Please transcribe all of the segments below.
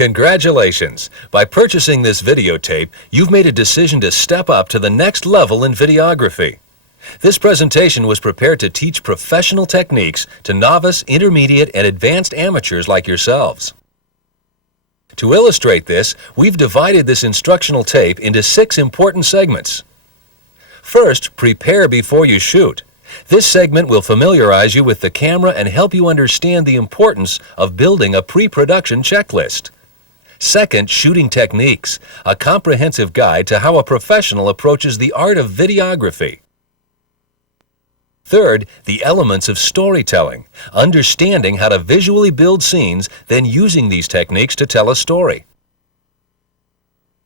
Congratulations! By purchasing this videotape, you've made a decision to step up to the next level in videography. This presentation was prepared to teach professional techniques to novice, intermediate, and advanced amateurs like yourselves. To illustrate this, we've divided this instructional tape into 6 important segments. First, prepare before you shoot. This segment will familiarize you with the camera and help you understand the importance of building a pre-production checklist. Second, shooting techniques, a comprehensive guide to how a professional approaches the art of videography. Third, the elements of storytelling, understanding how to visually build scenes, then using these techniques to tell a story.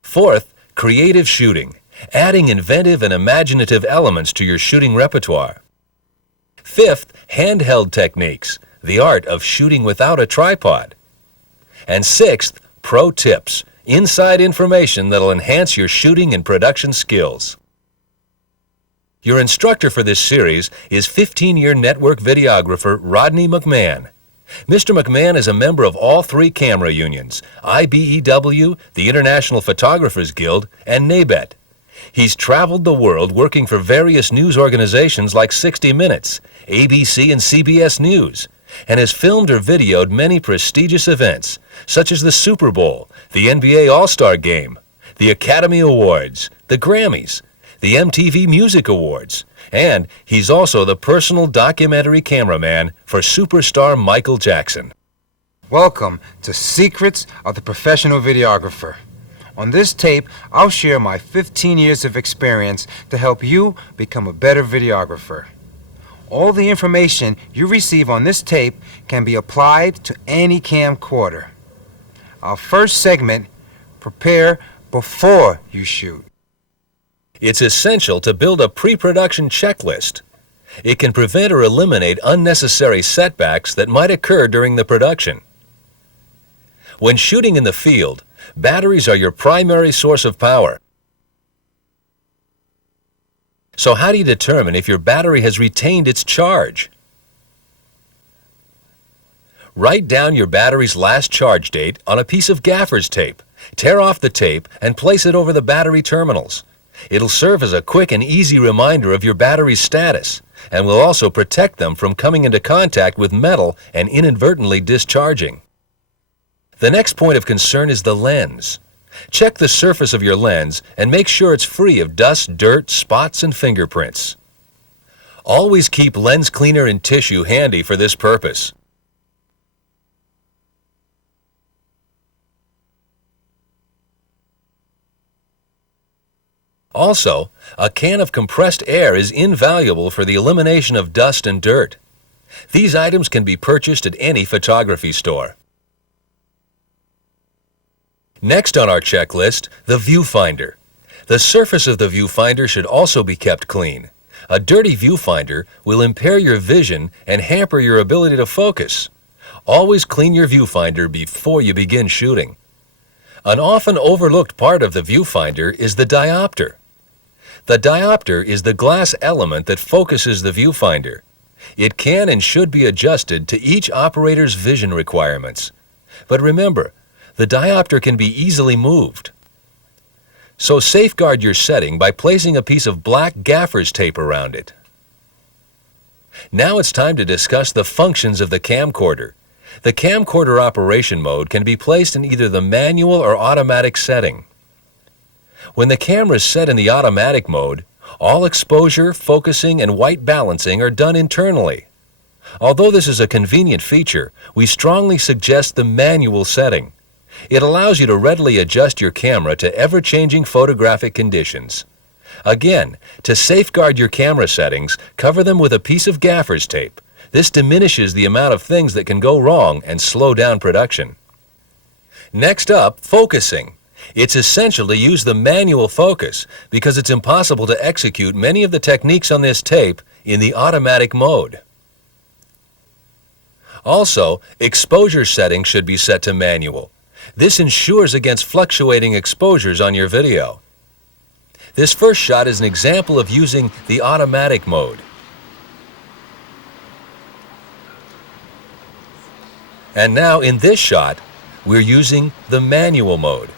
Fourth, creative shooting, adding inventive and imaginative elements to your shooting repertoire. Fifth, handheld techniques, the art of shooting without a tripod. And sixth, pro tips, inside information that'll enhance your shooting and production skills. Your instructor for this series is 15-year network videographer Rodney McMahon. Mr. McMahon is a member of all 3 camera unions, IBEW, the International Photographers Guild, and NABET. He's traveled the world working for various news organizations like 60 Minutes, ABC and CBS News, and has filmed or videoed many prestigious events, such as the Super Bowl, the NBA All-Star Game, the Academy Awards, the Grammys, the MTV Music Awards, and he's also the personal documentary cameraman for superstar Michael Jackson. Welcome to Secrets of the Professional Videographer. On this tape, I'll share my 15 years of experience to help you become a better videographer. All the information you receive on this tape can be applied to any camcorder. Our first segment, prepare before you shoot. It's essential to build a pre-production checklist. It can prevent or eliminate unnecessary setbacks that might occur during the production. When shooting in the field, batteries are your primary source of power. So how do you determine if your battery has retained its charge? Write down your battery's last charge date on a piece of gaffer's tape. Tear off the tape and place it over the battery terminals. It'll serve as a quick and easy reminder of your battery's status, and will also protect them from coming into contact with metal and inadvertently discharging. The next point of concern is the lens. Check the surface of your lens and make sure it's free of dust, dirt, spots, and fingerprints. Always keep lens cleaner and tissue handy for this purpose. Also, a can of compressed air is invaluable for the elimination of dust and dirt. These items can be purchased at any photography store. Next on our checklist, the viewfinder. The surface of the viewfinder should also be kept clean. A dirty viewfinder will impair your vision and hamper your ability to focus. Always clean your viewfinder before you begin shooting. An often overlooked part of the viewfinder is the diopter. The diopter is the glass element that focuses the viewfinder. It can and should be adjusted to each operator's vision requirements. But remember, the diopter can be easily moved. So safeguard your setting by placing a piece of black gaffer's tape around it. Now it's time to discuss the functions of the camcorder. The camcorder operation mode can be placed in either the manual or automatic setting. When the camera is set in the automatic mode, all exposure, focusing, and white balancing are done internally. Although this is a convenient feature, we strongly suggest the manual setting. It allows you to readily adjust your camera to ever-changing photographic conditions. Again, to safeguard your camera settings, cover them with a piece of gaffer's tape. This diminishes the amount of things that can go wrong and slow down production. Next up, focusing. It's essential to use the manual focus because it's impossible to execute many of the techniques on this tape in the automatic mode. Also, exposure settings should be set to manual. This ensures against fluctuating exposures on your video. This first shot is an example of using the automatic mode. And now in this shot, we're using the manual mode.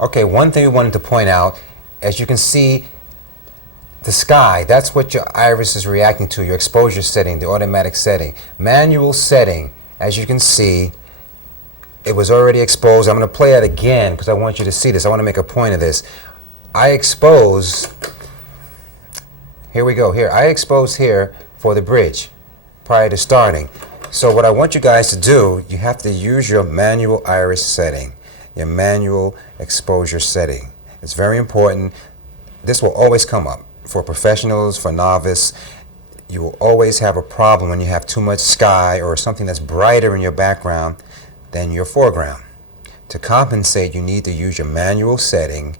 Okay, one thing we wanted to point out, as you can see, the sky, that's what your iris is reacting to, your exposure setting, the automatic setting. Manual setting, as you can see, it was already exposed. I'm going to play it again because I want you to see this. I want to make a point of this. I expose, here we go, here. I expose here for the bridge prior to starting. So what I want you guys to do, you have to use your manual iris setting, your manual exposure setting. It's very important. This will always come up. For professionals, for novice, you will always have a problem when you have too much sky or something that's brighter in your background than your foreground. To compensate, you need to use your manual setting.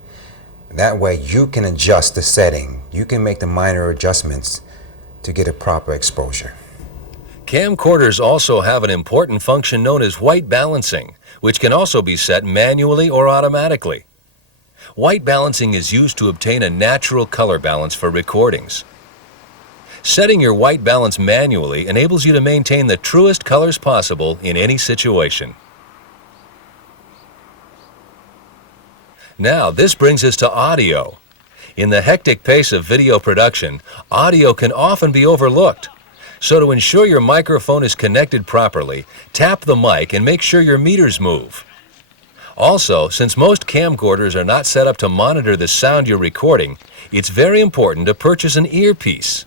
That way you can adjust the setting. You can make the minor adjustments to get a proper exposure. Camcorders also have an important function known as white balancing, which can also be set manually or automatically. White balancing is used to obtain a natural color balance for recordings. Setting your white balance manually enables you to maintain the truest colors possible in any situation. Now, this brings us to audio. In the hectic pace of video production, audio can often be overlooked. So to ensure your microphone is connected properly, tap the mic and make sure your meters move. Also, since most camcorders are not set up to monitor the sound you're recording, it's very important to purchase an earpiece.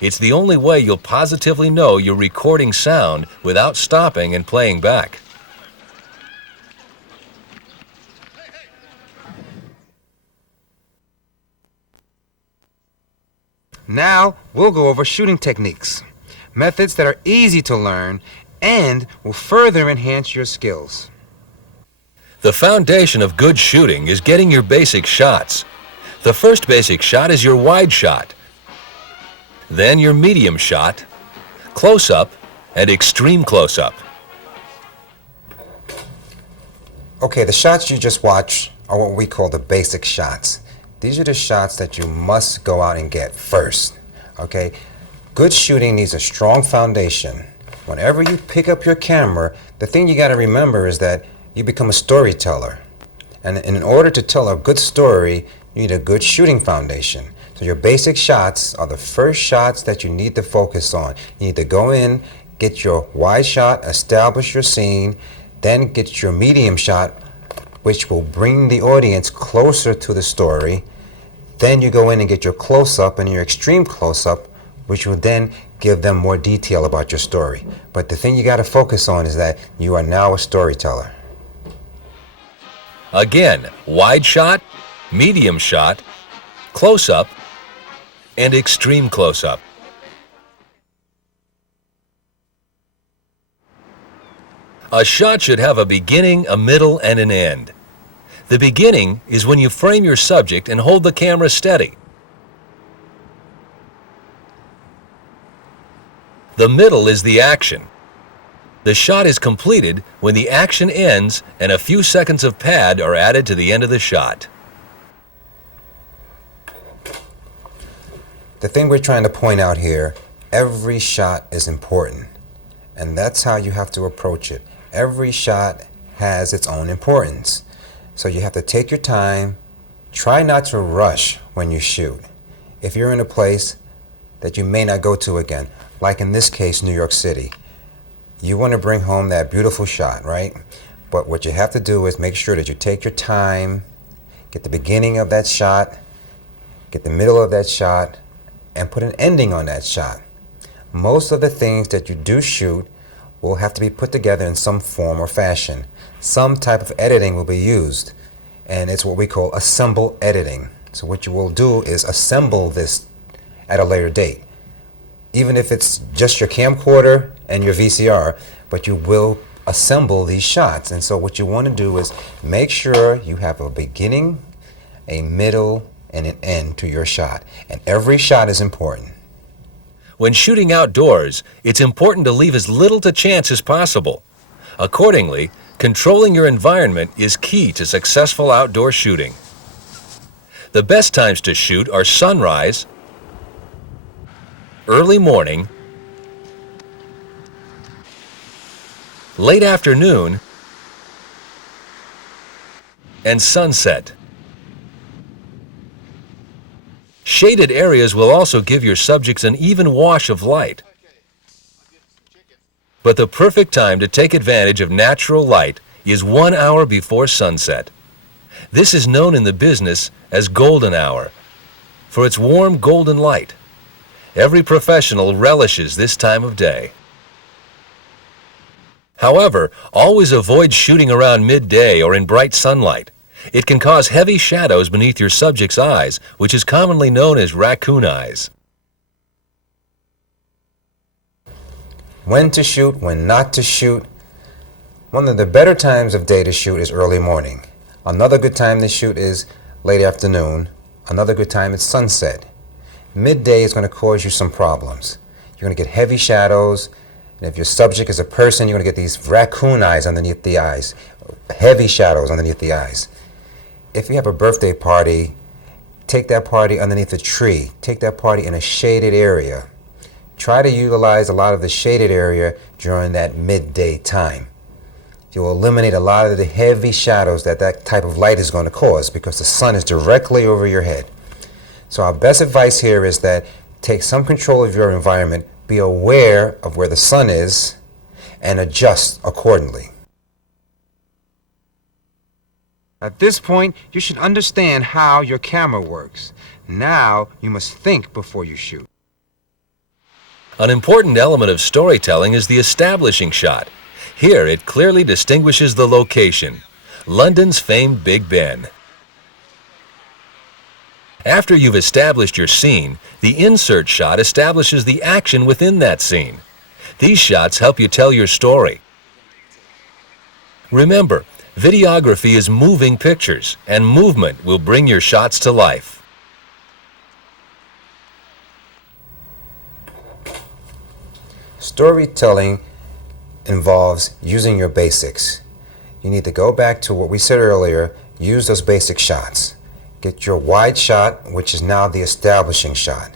It's the only way you'll positively know you're recording sound without stopping and playing back. Now we'll go over shooting techniques, methods that are easy to learn and will further enhance your skills. The foundation of good shooting is getting your basic shots. The first basic shot is your wide shot, then your medium shot, close-up, and extreme close-up. Okay, the shots you just watched are what we call the basic shots. These are the shots that you must go out and get first. Okay, good shooting needs a strong foundation. Whenever you pick up your camera, the thing you got to remember is that you become a storyteller. And in order to tell a good story, you need a good shooting foundation. So your basic shots are the first shots that you need to focus on. You need to go in, get your wide shot, establish your scene, then get your medium shot, which will bring the audience closer to the story. Then you go in and get your close-up and your extreme close-up, which will then give them more detail about your story. But the thing you got to focus on is that you are now a storyteller. Again, wide shot, medium shot, close-up, and extreme close-up. A shot should have a beginning, a middle, and an end. The beginning is when you frame your subject and hold the camera steady. The middle is the action. The shot is completed when the action ends and a few seconds of pad are added to the end of the shot. The thing we're trying to point out here, every shot is important. And that's how you have to approach it. Every shot has its own importance. So you have to take your time. Try not to rush when you shoot. If you're in a place that you may not go to again, like in this case, New York City, you want to bring home that beautiful shot, right? But what you have to do is make sure that you take your time, get the beginning of that shot, get the middle of that shot, and put an ending on that shot. Most of the things that you do shoot will have to be put together in some form or fashion. Some type of editing will be used, and it's what we call assemble editing. So what you will do is assemble this at a later date. Even if it's just your camcorder and your VCR, but you will assemble these shots. And so what you want to do is make sure you have a beginning, a middle, and an end to your shot. And every shot is important. When shooting outdoors, it's important to leave as little to chance as possible. Accordingly, controlling your environment is key to successful outdoor shooting. The best times to shoot are sunrise, early morning, late afternoon, and sunset. Shaded areas will also give your subjects an even wash of light. But the perfect time to take advantage of natural light is 1 hour before sunset. This is known in the business as golden hour, for its warm golden light. Every professional relishes this time of day. However, always avoid shooting around midday or in bright sunlight. It can cause heavy shadows beneath your subject's eyes, which is commonly known as raccoon eyes. When to shoot, when not to shoot. One of the better times of day to shoot is early morning. Another good time to shoot is late afternoon. Another good time is sunset. Midday is going to cause you some problems. You're going to get heavy shadows, and if your subject is a person, you're going to get these raccoon eyes underneath the eyes, heavy shadows underneath the eyes. If you have a birthday party, take that party underneath a tree. Take that party in a shaded area. Try to utilize a lot of the shaded area during that midday time. You'll eliminate a lot of the heavy shadows that type of light is going to cause because the sun is directly over your head. So our best advice here is that take some control of your environment, be aware of where the sun is, and adjust accordingly. At this point, you should understand how your camera works. Now, you must think before you shoot. An important element of storytelling is the establishing shot. Here, it clearly distinguishes the location, London's famed Big Ben. After you've established your scene, the insert shot establishes the action within that scene. These shots help you tell your story. Remember, videography is moving pictures, and movement will bring your shots to life. Storytelling involves using your basics. You need to go back to what we said earlier, use those basic shots. Get your wide shot, which is now the establishing shot.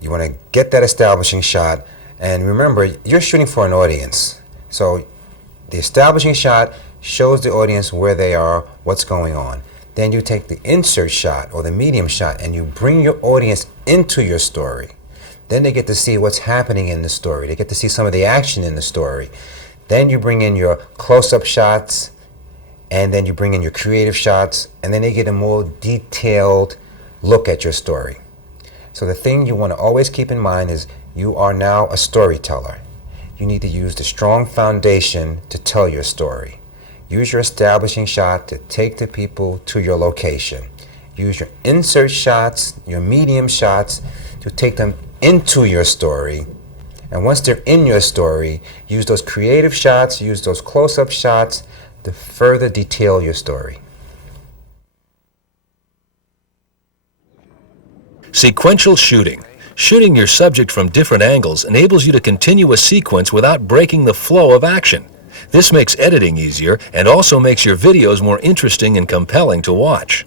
You want to get that establishing shot, and remember, you're shooting for an audience. So the establishing shot shows the audience where they are, what's going on. Then you take the insert shot or the medium shot and you bring your audience into your story. Then they get to see what's happening in the story. They get to see some of the action in the story. Then you bring in your close-up shots, and then you bring in your creative shots, and then they get a more detailed look at your story. So the thing you want to always keep in mind is you are now a storyteller. You need to use the strong foundation to tell your story. Use your establishing shot to take the people to your location. Use your insert shots, your medium shots to take them into your story. And once they're in your story, use those creative shots, use those close-up shots to further detail your story. Sequential shooting. Shooting your subject from different angles enables you to continue a sequence without breaking the flow of action. This makes editing easier and also makes your videos more interesting and compelling to watch.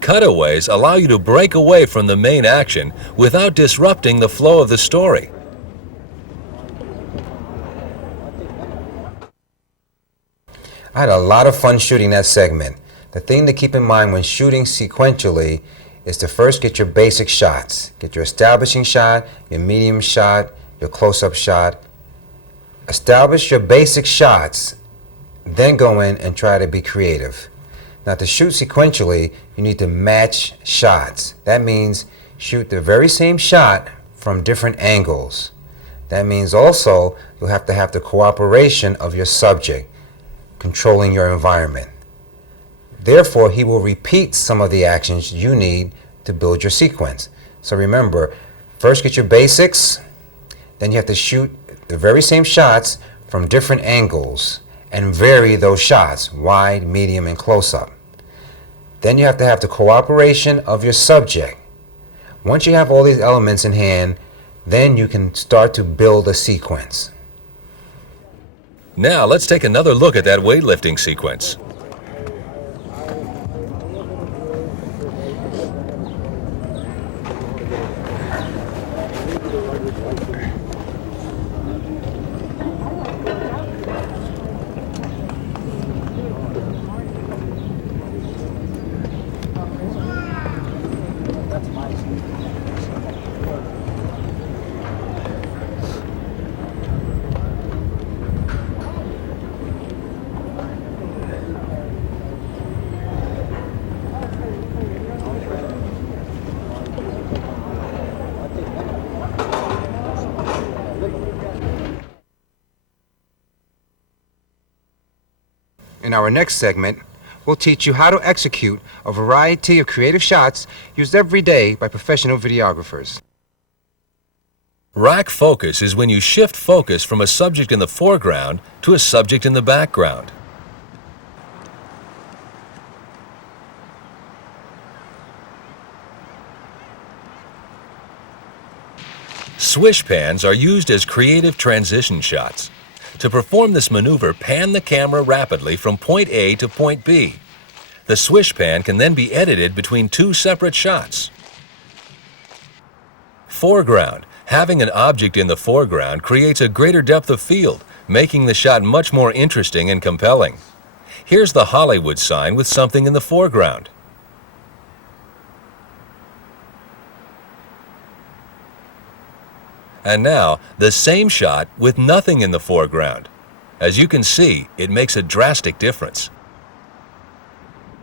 Cutaways allow you to break away from the main action without disrupting the flow of the story. I had a lot of fun shooting that segment. The thing to keep in mind when shooting sequentially is to first get your basic shots. Get your establishing shot, your medium shot, your close-up shot. Establish your basic shots, then go in and try to be creative. Now to shoot sequentially, you need to match shots. That means shoot the very same shot from different angles. That means also you'll have to have the cooperation of your subject, controlling your environment. Therefore, he will repeat some of the actions you need to build your sequence. So remember, first get your basics, then you have to shoot the very same shots from different angles and vary those shots, wide, medium, and close-up. Then you have to have the cooperation of your subject. Once you have all these elements in hand, Then you can start to build a sequence. Now let's take another look at that weightlifting sequence. In our next segment, we'll teach you how to execute a variety of creative shots used every day by professional videographers. Rack focus is when you shift focus from a subject in the foreground to a subject in the background. Swish pans are used as creative transition shots. To perform this maneuver, pan the camera rapidly from point A to point B. The swish pan can then be edited between two separate shots. Foreground. Having an object in the foreground creates a greater depth of field, making the shot much more interesting and compelling. Here's the Hollywood sign with something in the foreground. And now, the same shot with nothing in the foreground. As you can see, it makes a drastic difference.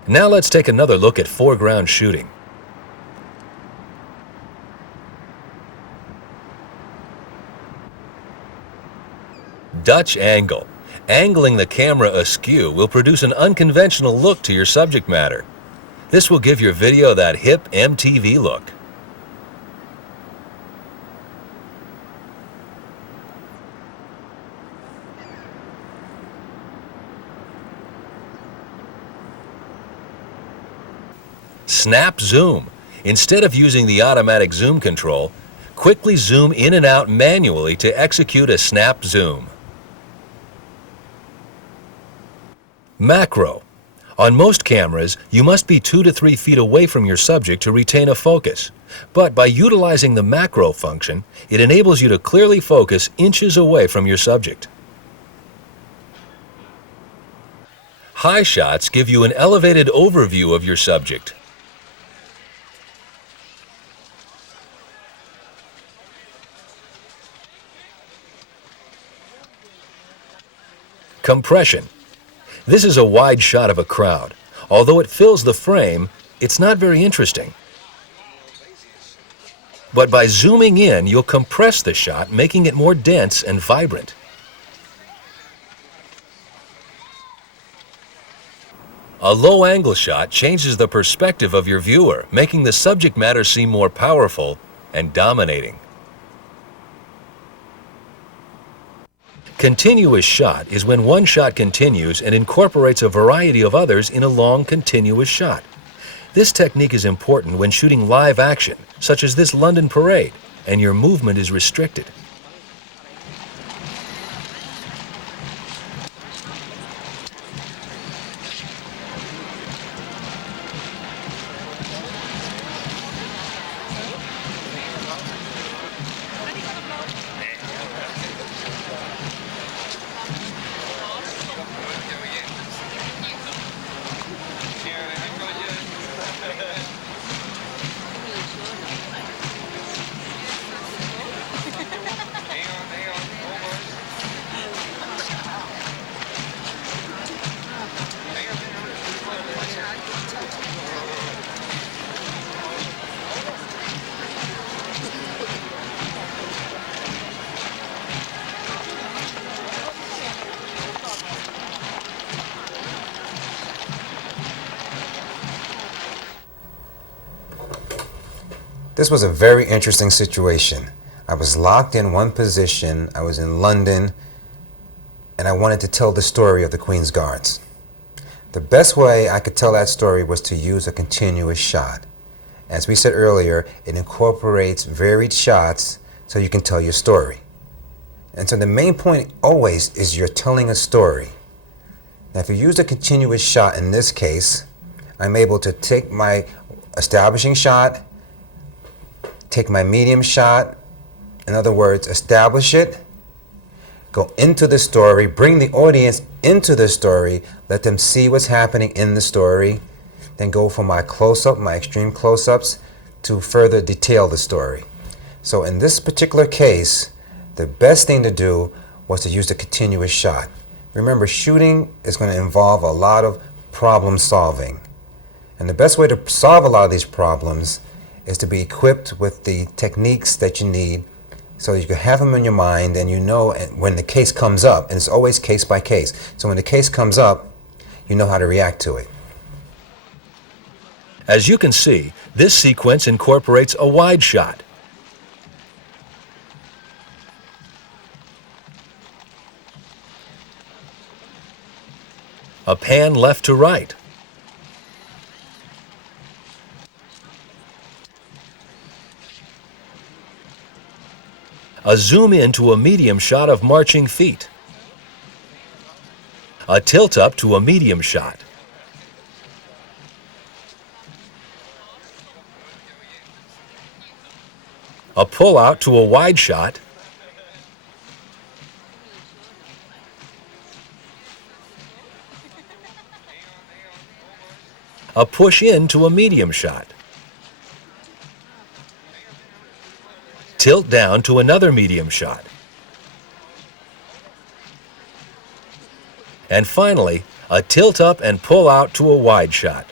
Now let's take another look at foreground shooting. Dutch angle. Angling the camera askew will produce an unconventional look to your subject matter. This will give your video that hip MTV look. Snap zoom. Instead of using the automatic zoom control, quickly zoom in and out manually to execute a snap zoom. Macro. On most cameras, you must be 2 to 3 feet away from your subject to retain a focus. But by utilizing the macro function, it enables you to clearly focus inches away from your subject. High shots give you an elevated overview of your subject. Compression. This is a wide shot of a crowd. Although it fills the frame, it's not very interesting. But by zooming in, you'll compress the shot, making it more dense and vibrant. A low-angle shot changes the perspective of your viewer, making the subject matter seem more powerful and dominating. Continuous shot is when one shot continues and incorporates a variety of others in a long, continuous shot. This technique is important when shooting live action, such as this London parade, and your movement is restricted. This was a very interesting situation. I was locked in one position, I was in London, and I wanted to tell the story of the Queen's Guards. The best way I could tell that story was to use a continuous shot. As we said earlier, it incorporates varied shots so you can tell your story. And so the main point always is you're telling a story. Now if you use a continuous shot in this case, I'm able to take my establishing shot, take my medium shot, in other words, establish it, go into the story, bring the audience into the story, let them see what's happening in the story, then go for my close-up, my extreme close-ups, to further detail the story. So in this particular case, the best thing to do was to use the continuous shot. Remember, shooting is going to involve a lot of problem solving. And the best way to solve a lot of these problems is to be equipped with the techniques that you need so you can have them in your mind, and you know when the case comes up, and it's always case by case. So when the case comes up, you know how to react to it. As you can see, this sequence incorporates a wide shot. A pan left to right. A zoom in to a medium shot of marching feet. A tilt up to a medium shot. A pull out to a wide shot. A push in to a medium shot. Tilt down to another medium shot. And finally, a tilt up and pull out to a wide shot.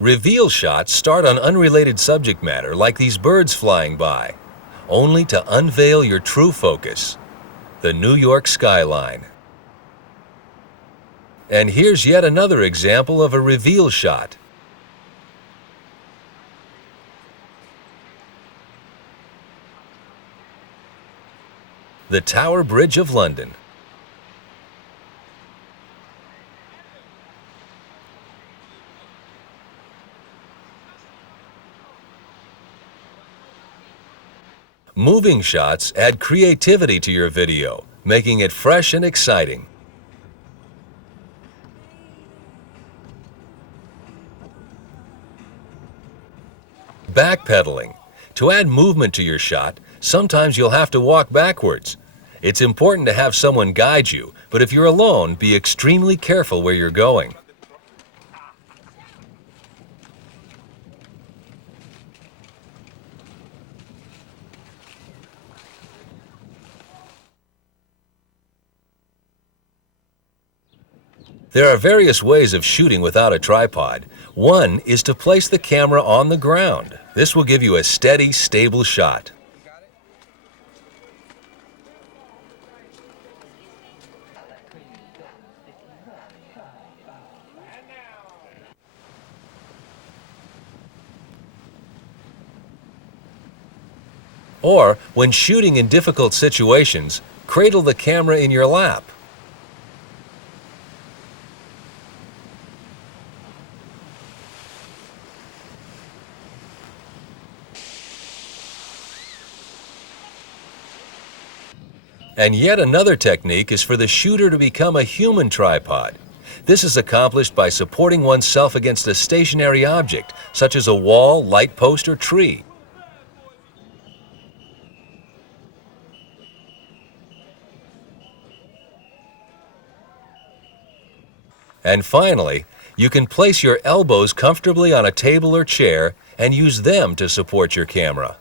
Reveal shots start on unrelated subject matter like these birds flying by, only to unveil your true focus, the New York skyline. And here's yet another example of a reveal shot. The Tower Bridge of London. Moving shots add creativity to your video, making it fresh and exciting. Backpedaling. To add movement to your shot, sometimes you'll have to walk backwards. It's important to have someone guide you, but if you're alone, be extremely careful where you're going. There are various ways of shooting without a tripod. One is to place the camera on the ground. This will give you a steady, stable shot. Or, when shooting in difficult situations, cradle the camera in your lap. And yet another technique is for the shooter to become a human tripod. This is accomplished by supporting oneself against a stationary object, such as a wall, light post, or tree. And finally, you can place your elbows comfortably on a table or chair and use them to support your camera.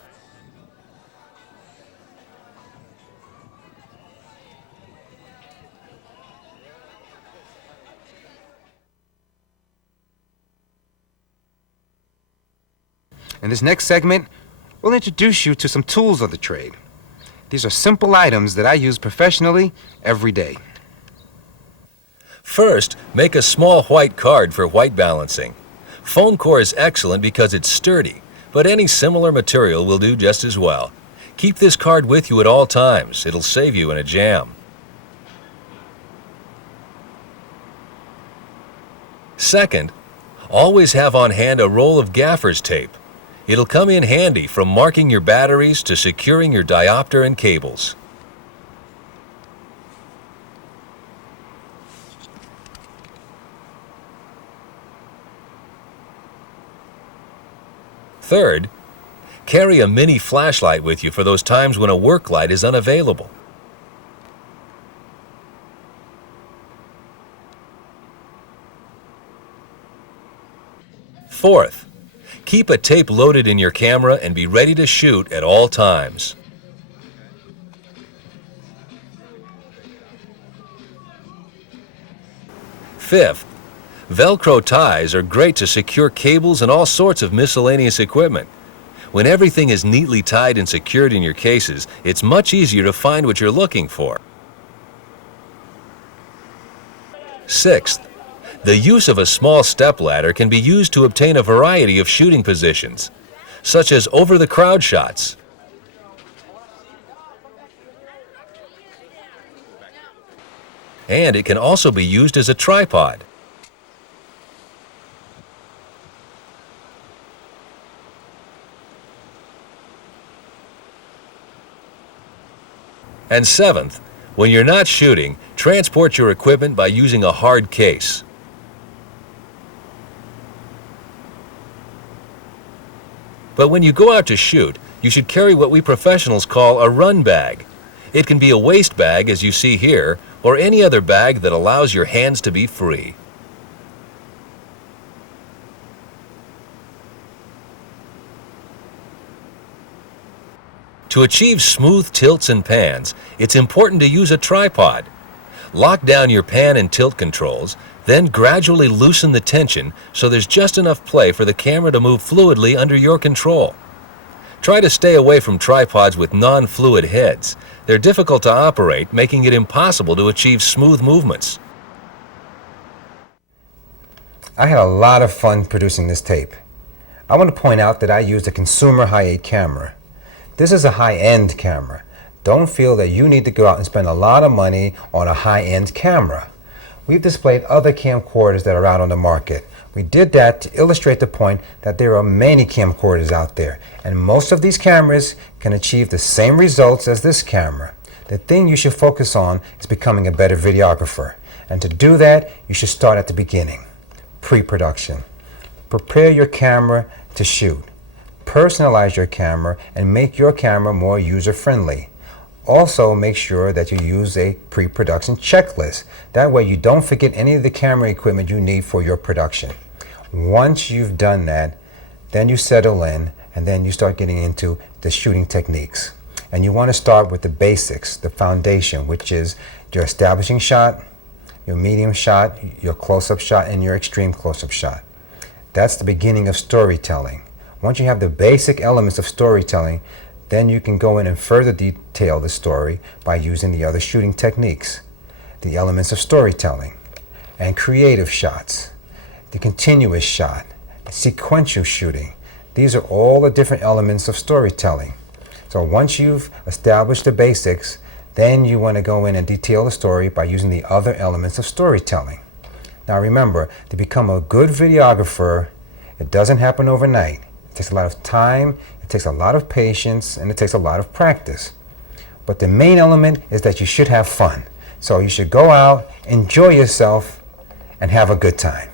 In this next segment, we'll introduce you to some tools of the trade. These are simple items that I use professionally every day. First, make a small white card for white balancing. Foam core is excellent because it's sturdy, but any similar material will do just as well. Keep this card with you at all times. It'll save you in a jam. Second, always have on hand a roll of gaffer's tape. It'll come in handy from marking your batteries to securing your diopter and cables. Third, carry a mini flashlight with you for those times when a work light is unavailable. Fourth, keep a tape loaded in your camera and be ready to shoot at all times. Fifth, Velcro ties are great to secure cables and all sorts of miscellaneous equipment. When everything is neatly tied and secured in your cases, it's much easier to find what you're looking for. Sixth, the use of a small stepladder can be used to obtain a variety of shooting positions, such as over-the-crowd shots. And it can also be used as a tripod. And seventh, when you're not shooting, transport your equipment by using a hard case. But when you go out to shoot, you should carry what we professionals call a run bag. It can be a waist bag, as you see here, or any other bag that allows your hands to be free. To achieve smooth tilts and pans, it's important to use a tripod. Lock down your pan and tilt controls, then gradually loosen the tension so there's just enough play for the camera to move fluidly under your control. Try to stay away from tripods with non-fluid heads. They're difficult to operate, making it impossible to achieve smooth movements. I had a lot of fun producing this tape. I want to point out that I used a consumer Hi8 camera. This is a high-end camera. Don't feel that you need to go out and spend a lot of money on a high-end camera. We've displayed other camcorders that are out on the market. We did that to illustrate the point that there are many camcorders out there, and most of these cameras can achieve the same results as this camera. The thing you should focus on is becoming a better videographer, and to do that, you should start at the beginning. Pre-production. Prepare your camera to shoot. Personalize your camera and make your camera more user-friendly. Also, make sure that you use a pre-production checklist. That way you don't forget any of the camera equipment you need for your production. Once you've done that, then you settle in and then you start getting into the shooting techniques. And you want to start with the basics, the foundation, which is your establishing shot, your medium shot, your close-up shot, and your extreme close-up shot. That's the beginning of storytelling. Once you have the basic elements of storytelling, then you can go in and further detail the story by using the other shooting techniques. The elements of storytelling and creative shots, the continuous shot, sequential shooting. These are all the different elements of storytelling. So once you've established the basics, then you want to go in and detail the story by using the other elements of storytelling. Now remember, to become a good videographer, it doesn't happen overnight. It takes a lot of time, it takes a lot of patience, and it takes a lot of practice. But the main element is that you should have fun. So you should go out, enjoy yourself, and have a good time.